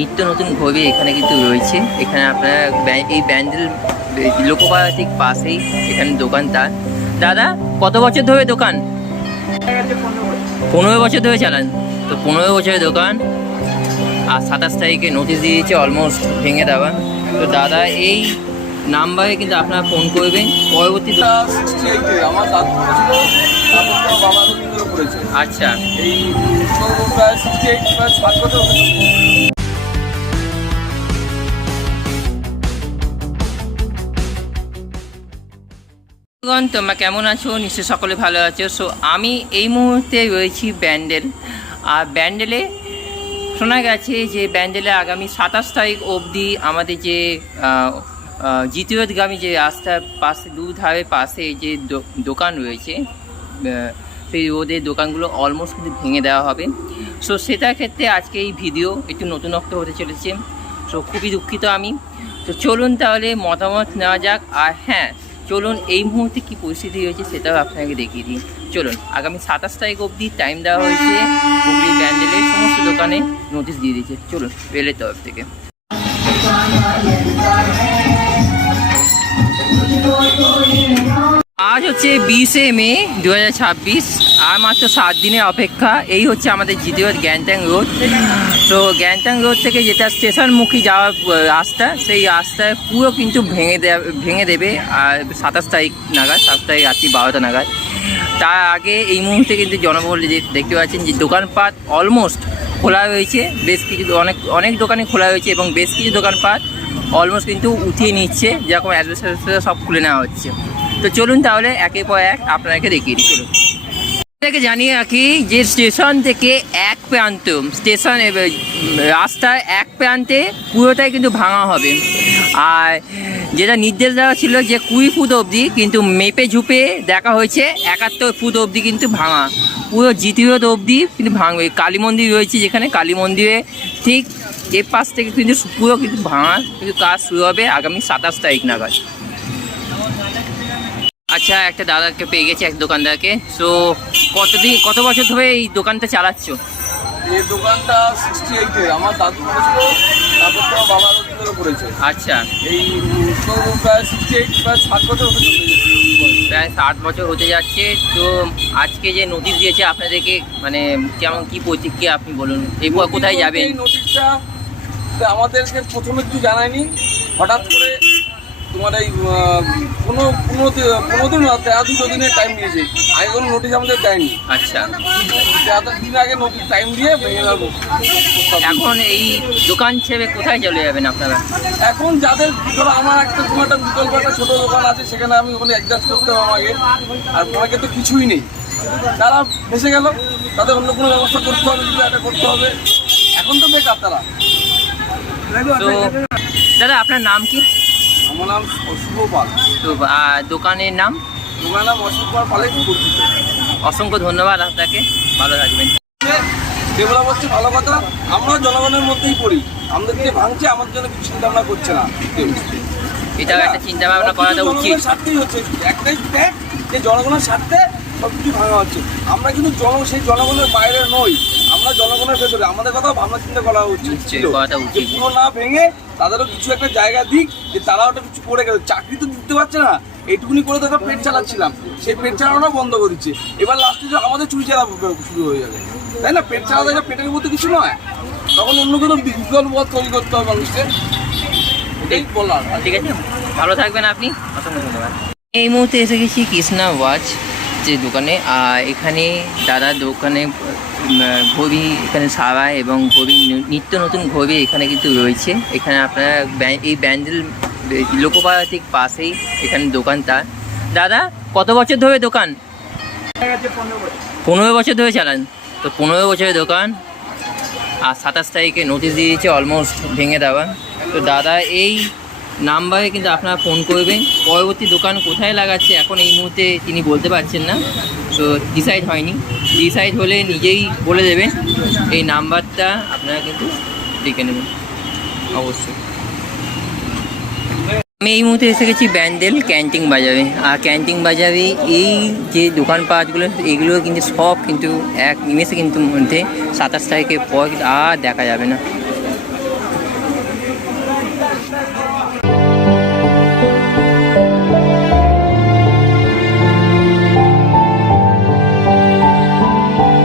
নিত্য নতুন ঘড়ি এখানে কিন্তু রয়েছে। এখানে আপনারা এই ব্যান্ডেল লোকপাড়া ঠিক পাশেই এখানে দোকান তার। দাদা কত বছর ধরে দোকান? 15 বছর ধরে চালান। তো 15 বছরের দোকান, আর 27 তারিখে নোটিশ দিয়ে দিয়েছে অলমোস্ট ভেঙে দেওয়া। তো দাদা এই নাম্বারে কিন্তু আপনারা ফোন করবেন। পরবর্তী আমার দাদু বাবা করেছে। আচ্ছা, এই প্রায় 68 প্রায় 7 বছর। তোমরা কেমন আছো? নিশ্চয়ই সকলে ভালো আছো। সো আমি এই মুহূর্তে রয়েছি ব্যান্ডেল। আর ব্যান্ডেলে শোনা গেছে যে ব্যান্ডেলে আগামী 27 তারিখ অবধি আমাদের যে জিতিরোধগামী যে রাস্তার পাশে দুধারে পাশে যে দোকান রয়েছে, সেই রোদের দোকানগুলো অলমোস্ট কিন্তু ভেঙে দেওয়া হবে। সো সেটার ক্ষেত্রে আজকে এই ভিডিও একটু নতুনত্ব হতে চলেছে। সো খুবই দুঃখিত আমি। তো চলুন তাহলে মতামত নেওয়া যাক। আর হ্যাঁ, চলুন এই মুহূর্তে কী পরিস্থিতি হয়েছে সেটাও আপনাকে দেখিয়ে দিই। চলুন, আগামী 27 তারিখ অবধি টাইম দেওয়া হয়েছে। হুগলি ব্যান্ডেলের সমস্ত দোকানে নোটিশ দিয়ে দিয়েছে। চলুন রেলের তরফ থেকে। আজ হচ্ছে 20শে মে 2026। আর মাত্র 7 দিনের অপেক্ষা। এই হচ্ছে আমাদের জিতিরোধ গ্যাংটং রোড। তো গ্যাংটং রোড থেকে যেটা স্টেশনমুখী যাওয়ার রাস্তা, সেই রাস্তায় পুরো কিন্তু ভেঙে দেবে। আর 27 তারিখ নাগাদ, 7 তারিখ রাত্রি 12টা নাগাদ। তার আগে এই মুহূর্তে কিন্তু জনবহুল দেখতে পাচ্ছেন যে দোকানপাট অলমোস্ট খোলা রয়েছে। বেশ কিছু অনেক দোকানে খোলা রয়েছে এবং বেশ কিছু দোকানপাট অলমোস্ট কিন্তু উঠিয়ে নিচ্ছে, যেরকম অ্যাডভার্টাইজ সব খুলে নেওয়া হচ্ছে। তো চলুন তাহলে একের পর এক আপনাকে দেখিয়ে দিই। চলুন, আপনাকে জানিয়ে রাখি যে স্টেশন থেকে এক প্রান্ত, রাস্তার এক প্রান্তে পুরোটাই কিন্তু ভাঙা হবে। আর যেটা নির্দেশ দেওয়া ছিল যে 20 ফুট অবধি, কিন্তু মেপে ঝুপে দেখা হয়েছে 71 ফুট অবধি কিন্তু ভাঙা। পুরো জিতিরোধ অবধি কিন্তু ভাঙবে। কালী মন্দির রয়েছে, যেখানে কালী মন্দিরে ঠিক এর পাশ থেকে কিন্তু পুরো কিন্তু ভাঙা কিন্তু কাজ শুরু হবে আগামী 27 তারিখ নাগাদ। আচ্ছা, একটা দাদাকে পেয়ে গেছে, এক দোকানদারকে। সো কত বছর ধরে এই দোকানটা চালাচ্ছ? এই দোকানটা 68-এ আমার দাদু করেছিল, তারপর তো বাবার করেছে। আচ্ছা, এই প্রায় 68 প্রায় 7 বছর হতে চলেছে। প্রায় 7 বছর হতে যাচ্ছে। তো আজকে যে নোটিশ দিয়েছে আপনাদেরকে, মানে কেমন কি প্রতিক্রিয়া আপনি বলুন। এরপর কোথায় যাবেন? এই নোটিশটা আমাদেরকে প্রথমে কিছু জানায়নি, হঠাৎ করে তোমার এই পনেরো দিন 13 দিনের টাইম দিয়েছে। আগে কোনো নোটিশ আমাদের দেয়নি। আচ্ছা, 13 দিন আগে নোটিশ টাইম দিয়ে ভেঙে দেবো। এখন এই দোকান ছেড়ে কোথায় চলে যাবেন আপনারা? এখন যাদের ধরো আমার কোনো একটা বিকল্প একটা ছোটো দোকান আছে, সেখানে আমি ওখানে অ্যাডজাস্ট করতে হবে আমাকে। আর আমাকে তো কিছুই নেই, তারা ভেসে গেল, তাদের অন্য কোনো ব্যবস্থা করতে হবে, কিছু একটা করতে হবে। এখন তো বেকার তারা। তো দাদা আপনার নাম কি? আমার নাম শুভ পাল। তো দোকানের নাম? দোকানের নাম অশোক পালে পরিচিত। অসংখ্য ধন্যবাদ আপনাকে, ভালো থাকবেন। ডেভেলপ হচ্ছে ভালো কথা, আমরা জনগণের মধ্যেই পড়ি। আমাদের যে ভাঙছে আমাদের জন্য কিছু চিন্তা ভাবনা করছে না। এটাও একটা চিন্তা ভাবনা করাটা উচিত। স্বার্থেই হচ্ছে, একটাই ফ্যাক্ট যে জনগণের স্বার্থে সব কিছু ভাঙা হচ্ছে। আমরা কিন্তু সেই জনগণের বাইরে নই, আমরা জনগণের ভেতরে। আমাদের কথা ভাবনা চিন্তা করা উচিত, পুরো না ভেঙে তাদেরও কিছু একটা জায়গা দিক, যে তারা ওটা কিছু করে গেল। চাকরি তো দিতে পারছে না, এইটুকুনি করে তারা পেট চালাচ্ছিলাম, সেই পেট চালানোটা বন্ধ করে দিচ্ছে। এবার লাস্টে আমাদের চুরি চালা শুরু হয়ে যাবে, তাই না? পেট চালাতে পেটের মধ্যে কিছু নয়, তখন অন্য কোনো বিকল্প তৈরি করতে হবে মানুষকে। এটাই বলার। ঠিক আছে, ভালো থাকবেন আপনি, অসংখ্য ধন্যবাদ। এই মুহূর্তে এসে গেছি কৃষ্ণা ওয়াচ যে দোকানে। আর এখানে দাদার দোকানে ঘড়ি এখানে সারা এবং ঘড়ি, নিত্য নতুন ঘড়ি এখানে কিন্তু রয়েছে। এখানে আপনারা এই ব্যান্ডেল লোকপাড়া ঠিক পাশেই এখানে দোকান তার। দাদা কত বছর ধরে দোকান? 15 বছর ধরে চালান। তো 15 বছরের দোকান, আর 27 তারিখে নোটিশ দিয়ে দিয়েছে অলমোস্ট ভেঙে দেওয়া। তো দাদা এই নাম্বারে কিন্তু আপনারা ফোন করবেন। পরবর্তী দোকান কোথায় লাগাচ্ছে এখন এই মুহূর্তে তিনি বলতে পারছেন না। তো ডিসাইড হয়নি, ডিসাইড হলে নিজেই বলে দেবেন। এই নাম্বারটা আপনারা কিন্তু দেখে নেবেন অবশ্যই। আমি এই মুহূর্তে এসে গেছি ব্যান্ডেল ক্যান্টিন বাজারে। আর ক্যান্টিন বাজারে এই যে দোকানপাটগুলো, এগুলো কিন্তু সব কিন্তু এক নিমেষে কিন্তু মধ্যে 27 তারিখের পর আর দেখা যাবে না।